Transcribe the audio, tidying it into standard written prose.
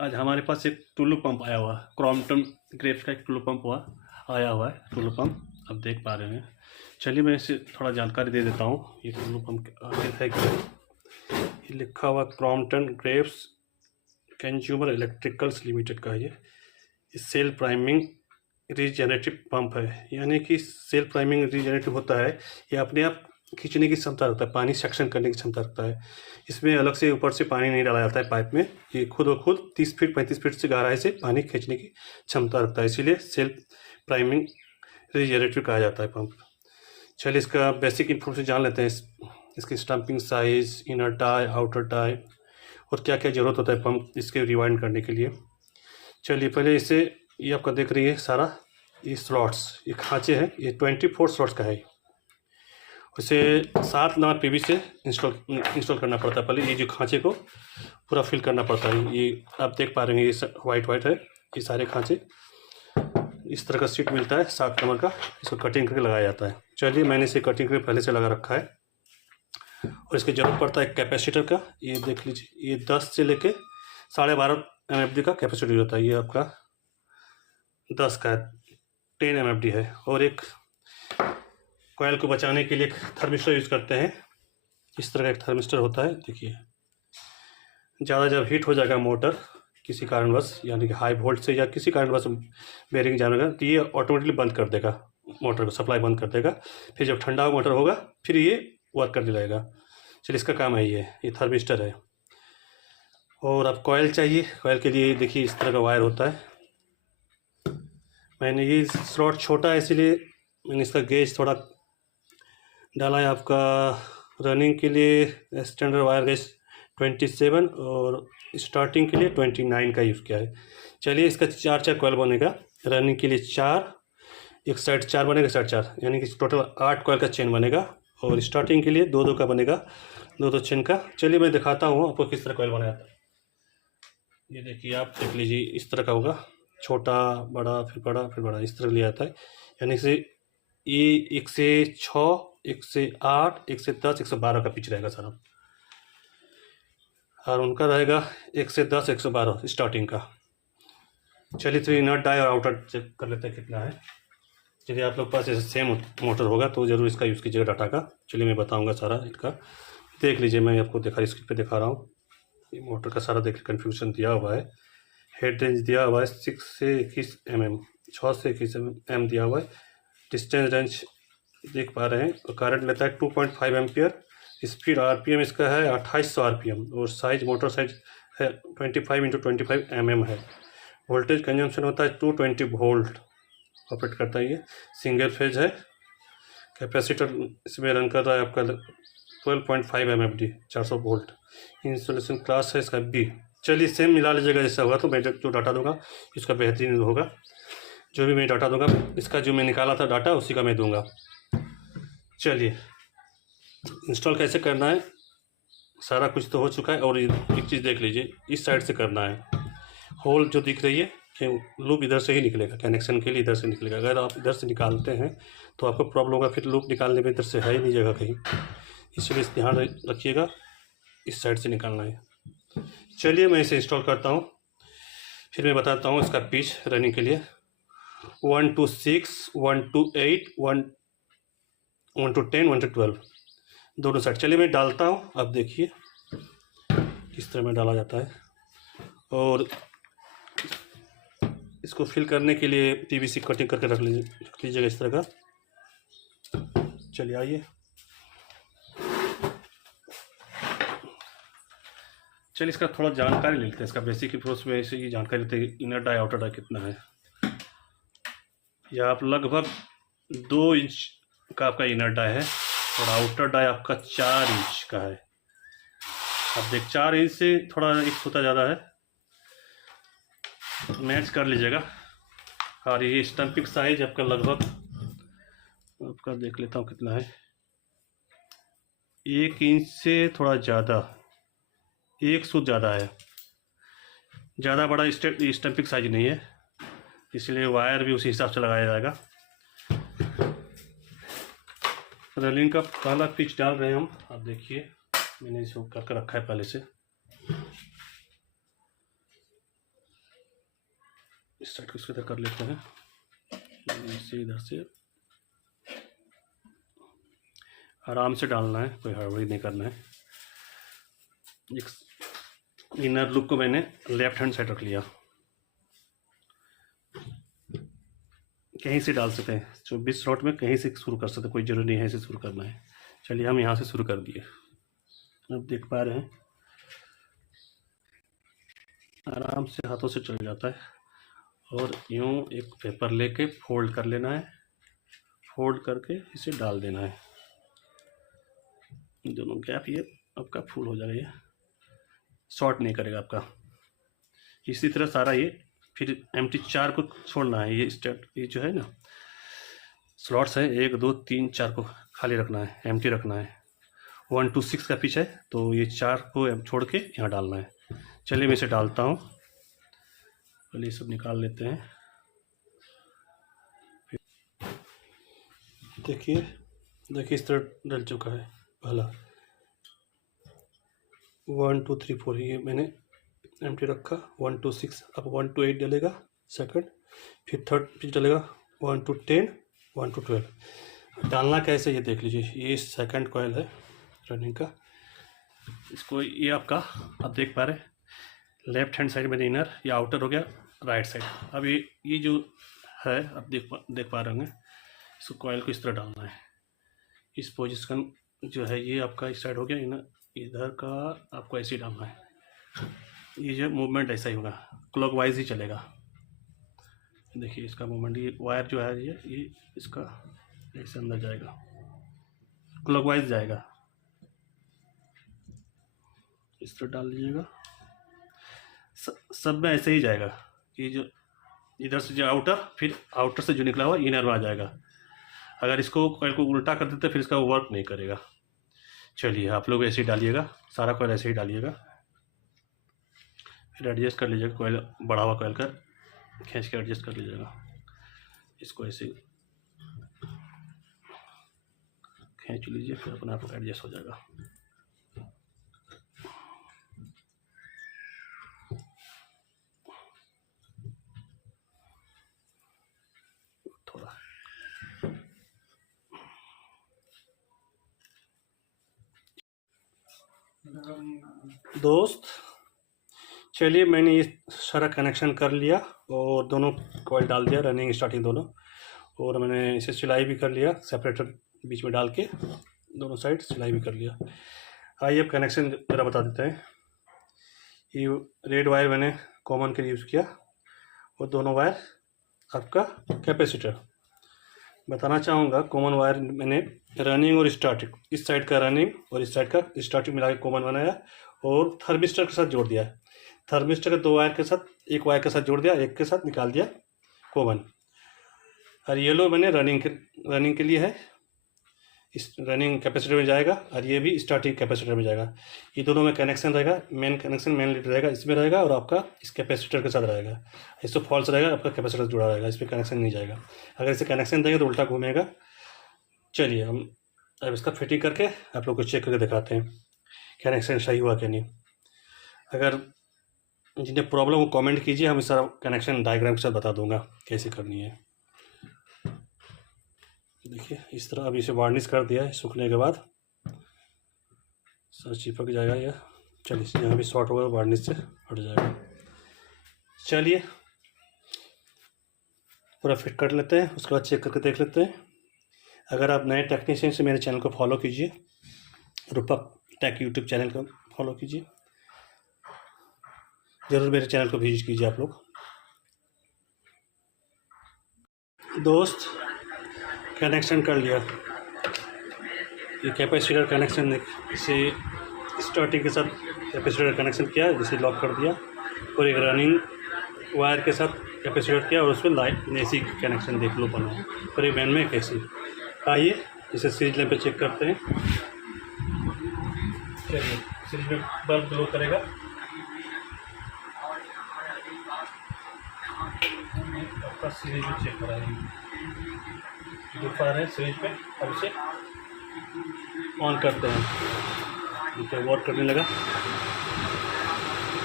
आज हमारे पास एक टुल्लू पंप आया हुआ है, क्रॉम्पटन ग्रेव्स का एक टुल्लू पंप आया हुआ है टुल्लू पंप, आप देख पा रहे हैं। चलिए मैं इसे थोड़ा जानकारी दे देता हूँ। ये टुल्लू पंप है क्या, ये लिखा हुआ Crompton Graves consumer electricals limited का है। ये सेल्फ प्राइमिंग रीजनरेटिव पंप है, यानी कि सेल्फ प्राइमिंग रीजनरेटिव होता है, ये अपने आप खींचने की क्षमता रखता है, पानी सक्शन करने की क्षमता रखता है। इसमें अलग से ऊपर से पानी नहीं डाला जाता है पाइप में, ये खुद व खुद 30 फीट 35 फीट से गहराई से पानी खींचने की क्षमता रखता है, इसीलिए सेल्फ प्राइमिंग रीजनरेटिव कहा जाता है पंप। चलिए इसका बेसिक इन्फॉर्मेशन जान लेते हैं। इसकी stumping size, inner tie, outer tie और क्या क्या ज़रूरत होता है पंप इसके रिवाइंड करने के लिए। चलिए पहले इसे, ये आपका देख रही है सारा, ये स्लॉट्स, ये खाँचे हैं, ये 24 स्लॉट्स का है। उसे 7 नंबर पीवी से इंस्टॉल करना पड़ता है। पहले ये जो खाँचे को पूरा फिल करना पड़ता है। ये आप देख पा रहे हैं, ये वाइट है, ये सारे खाँचे। इस तरह का सीट मिलता है 7 नंबर का, इसको कटिंग करके लगाया जाता है। चलिए मैंने इसे कटिंग करके पहले से लगा रखा है। और इसकी ज़रूरत पड़ता है कैपेसिटर का, ये देख लीजिए, ये 10 से लेके 12.5 MFD का कैपेसिटर होता है। ये आपका 10 का 10 MFD है। और एक कॉयल को बचाने के लिए एक थर्मिस्टर यूज़ करते हैं, इस तरह का एक थर्मिस्टर होता है। देखिए ज़्यादा जब हीट हो जाएगा मोटर किसी कारणवश, यानी कि हाई वोल्ट से या किसी कारणवश बेरिंग जाएगा, तो ये ऑटोमेटिकली बंद कर देगा, मोटर को सप्लाई बंद कर देगा। फिर जब ठंडा मोटर होगा फिर ये वर्क करने लगेगा। चलिए इसका काम है, ये थर्मिस्टर है। और अब कॉयल चाहिए, कॉयल के लिए देखिए इस तरह का वायर होता है। मैंने ये स्लॉट छोटा है इसीलिए मैंने इसका गेज थोड़ा डाला है। आपका रनिंग के लिए स्टैंडर्ड वायर गेज 27 और स्टार्टिंग के लिए 29 का यूज़ किया है। चलिए इसका 4 कॉयल बनेगा। रनिंग के लिए 4, एक साइड 4 बनेगा, साइड 4, यानी कि टोटल 8 कॉयल का चेन बनेगा। और स्टार्टिंग के लिए 2 का बनेगा, 2 चेन का। चलिए मैं दिखाता हूँ आपको किस तरह कॉयल बनाया था। ये देखिए, आप देख लीजिए, इस तरह का होगा, छोटा बड़ा फिर बड़ा फिर बड़ा, इस तरह लिया जाता है। यानी से ये 1 से 6, 1 से 8, 1 से 10, 1 से 12 का पिच रहेगा सारा। और उनका रहेगा 1 से 10, 1 से 12 स्टार्टिंग का। चलिए तो इनर डाई और आउटर चेक कर लेते हैं कितना है। यदि आप लोग के पास ऐसे सेम मोटर होगा तो ज़रूर इसका यूज़ कीजिएगा डाटा का। चलिए मैं बताऊंगा सारा इनका, देख लीजिए, मैं आपको स्क्रीन पे दिखा रहा हूँ। ये मोटर का सारा देखिए कन्फ्यूजन दिया हुआ है। हेड रेंज दिया हुआ है 6 से 21 mm, 6 से 21 mm दिया हुआ है। डिस्टेंस रेंज देख पा रहे हैं। और करंट लेता है 2.5 एम्पियर। स्पीड RPM इसका है 2800 RPM। और साइज, मोटर साइज है 25 × 25 mm है। वोल्टेज कंजम्पशन होता है 220 वोल्ट ऑपरेट करता है। ये सिंगल फेज है। कैपेसिटर इसमें रन कर रहा है आपका 12.5 MFD 400 वोल्ट। इंसुलेशन क्लास है इसका B। चलिए सेम मिला लीजिएगा, जैसा होगा तो मैं जो डाटा दूंगा इसका बेहतरीन होगा। जो भी मैं डाटा दूंगा, इसका जो मैं निकाला था डाटा उसी का मैं दूंगा। चलिए इंस्टॉल कैसे करना है, सारा कुछ तो हो चुका है। और एक चीज़ देख लीजिए, इस साइड से करना है। होल जो दिख रही है कि लूप इधर से ही निकलेगा, कनेक्शन के लिए इधर से निकलेगा। अगर आप इधर से निकालते हैं तो आपको प्रॉब्लम होगा, फिर लूप निकालने में इधर से है ही नहीं जगह कहीं, इसलिए ध्यान रखिएगा, इस साइड से निकालना है। चलिए मैं इसे इंस्टॉल करता हूँ, फिर मैं बताता हूँ इसका पिच रनिंग के लिए। 1 to 6, 1 to 8, 1 to 10, 1 to 12 दोनों साइड। चलिए मैं डालता हूँ, अब देखिए किस तरह में डाला जाता है। और इसको फिल करने के लिए PVC कटिंग करके रख लीजिएगा इस तरह का। चलिए आइए, चलिए इसका थोड़ा जानकारी लेते हैं, इसका बेसिक प्रोसेस में ऐसे ही जानकारी लेते हैं। इनर डाई आउटर डाई कितना है, या आप लगभग 2 इंच का आपका इनर डाई है और आउटर डाई आपका 4 इंच का है। अब देख 4 इंच से थोड़ा 1 सूता ज़्यादा है, मैच कर लीजिएगा। और ये स्टम्पिंग साइज आपका लगभग, आपका देख लेता हूँ कितना है, 1 इंच से थोड़ा ज़्यादा, 1 सूत ज़्यादा है। ज़्यादा बड़ा स्टम्पिंग साइज नहीं है, इसलिए वायर भी उसी हिसाब से लगाया जाएगा। रनिंग का पहला पिच डाल रहे हैं हम, आप देखिए मैंने इसको करके रखा है पहले से। इस साइड को इसके इधर कर लेते हैं, इसे इधर से आराम से डालना है, कोई हड़बड़ी नहीं करना है। एक इनर लूप को मैंने लेफ्ट हैंड साइड रख लिया, कहीं से डाल सकते हैं, 24 स्लॉट में कहीं से शुरू कर सकते हैं, कोई ज़रूरी नहीं है ऐसे शुरू करना है। चलिए हम यहाँ से शुरू कर दिए। अब देख पा रहे हैं आराम से हाथों से चल जाता है। और यूँ एक पेपर लेके फोल्ड कर लेना है, फोल्ड करके इसे डाल देना है, दोनों गैप ये आपका फुल हो जाएगा, ये शॉर्ट नहीं करेगा आपका। इसी तरह सारा ये फिर एम्प्टी 4 को छोड़ना है, ये जो है ना स्लॉट्स है 1 2 3 4 को खाली रखना है, एम्प्टी रखना है। 1 2 6 का पिच है तो ये 4 को छोड़ के यहाँ डालना है। चलिए मैं इसे डालता हूँ, पहले ये सब निकाल लेते हैं। देखिए इस तरह डल चुका है पहला, 1 2 3 4 ये मैंने एम्प्टी रखा। 1 2 6 अब 1 2 8 डलेगा सेकंड, फिर थर्ड पिच डलेगा 1 2 10 1 2 12। डालना कैसे ये देख लीजिए, ये सेकंड कॉइल है रनिंग का, इसको ये आपका आप देख पा रहे लेफ्ट हैंड साइड में इनर या आउटर हो गया राइट साइड। अब ये जो है आप देख पा रहे होंगे, इसको कॉइल को इस तरह डालना है, इस पोजीशन जो है ये आपका इस साइड हो गया इनर, इधर का आपको ऐसे ही डालना है। ये जो मूवमेंट ऐसा ही होगा, क्लॉकवाइज ही चलेगा। देखिए इसका मूवमेंट, ये वायर जो है ये इसका ऐसे अंदर जाएगा, क्लॉकवाइज जाएगा, इस तरह डाल लीजिएगा। सब में ऐसे ही जाएगा, ये जो इधर से जो आउटर, फिर आउटर से जो निकला हुआ इनर में आ जाएगा। अगर इसको कॉइल को उल्टा कर देते फिर इसका वर्क नहीं करेगा। चलिए आप लोग ऐसे ही डालिएगा, सारा कॉइल ऐसे ही डालिएगा, फिर एडजस्ट कर लीजिएगा, कॉइल बड़ा हुआ कॉइल का खींच के एडजस्ट कर लीजिएगा, इसको ऐसे खींच लीजिए, फिर अपने आप एडजस्ट हो जाएगा। थोड़ा दोस्त चलिए मैंने ये सारा कनेक्शन कर लिया और दोनों कॉइल डाल दिया, रनिंग स्टार्टिंग दोनों, और मैंने इसे सिलाई भी कर लिया, सेपरेटर बीच में डाल के दोनों साइड सिलाई भी कर लिया। आइए अब कनेक्शन ज़रा बता देते हैं। ये रेड वायर मैंने कॉमन के लिए यूज़ किया और दोनों वायर आपका कैपेसिटर। बताना चाहूँगा कॉमन वायर मैंने रनिंग और स्टार्टिंग, इस साइड का रनिंग और इस साइड का स्टार्टिंग मिला के कॉमन बनाया और थर्मिस्टर के साथ जोड़ दिया। थर्मिस्टर के 2 वायर के साथ 1 वायर के साथ जोड़ दिया, एक के साथ निकाल दिया कॉमन। और येलो मैंने रनिंग के लिए है, इस रनिंग कैपेसिटर में जाएगा और ये भी स्टार्टिंग कैपेसिटर में जाएगा। ये दोनों में कनेक्शन रहेगा, मेन कनेक्शन मेन लीड रहेगा इसमें रहेगा और आपका इस कैपेसिटर के साथ रहेगा। इससे फॉल्स रहेगा, आपका कैपेसिटर जुड़ा रहेगा, इस पर कनेक्शन नहीं जाएगा। अगर इसे कनेक्शन देंगे तो उल्टा घूमेगा। चलिए हम अब इसका फिटिंग करके आप लोग को चेक करके दिखाते हैं कनेक्शन सही हुआ क्या नहीं। अगर जिन्हें प्रॉब्लम हो कमेंट कीजिए, हम इस सारा कनेक्शन डायग्राम के साथ बता दूंगा कैसे करनी है। देखिए इस तरह अभी इसे वार्निश कर दिया है, सूखने के बाद सर चिपक जाएगा यह। चलिए यहाँ भी शॉर्ट होगा, वार्निश से हट जाएगा। चलिए पूरा फिट कर लेते हैं, उसके बाद चेक करके देख लेते हैं। अगर आप नए टेक्नीशियन से मेरे चैनल को फॉलो कीजिए, रूपक टेक यूट्यूब चैनल को फॉलो कीजिए, ज़रूर मेरे चैनल को विजिट कीजिए आप लोग। दोस्त कनेक्शन कर लिया, ये कैपेसिटर कनेक्शन इसे स्टार्टिंग के साथ कैपेसिटर कनेक्शन किया, इसे लॉक कर दिया और एक रनिंग वायर के साथ कैपेसिटर किया और उसमें लाइट एसी कनेक्शन देख लो बना और ये मैन में कैसे। आइए इसे सीरीज लैंप पे चेक करते हैं। चलिए सीरीज में बल्ब ग्लो करेगा, आपका सीरीज में चेक कराएंगे, देख पा रहे हैं सीरीज पे। अब इसे ऑन करते हैं, ठीक है, वर्क करने लगा।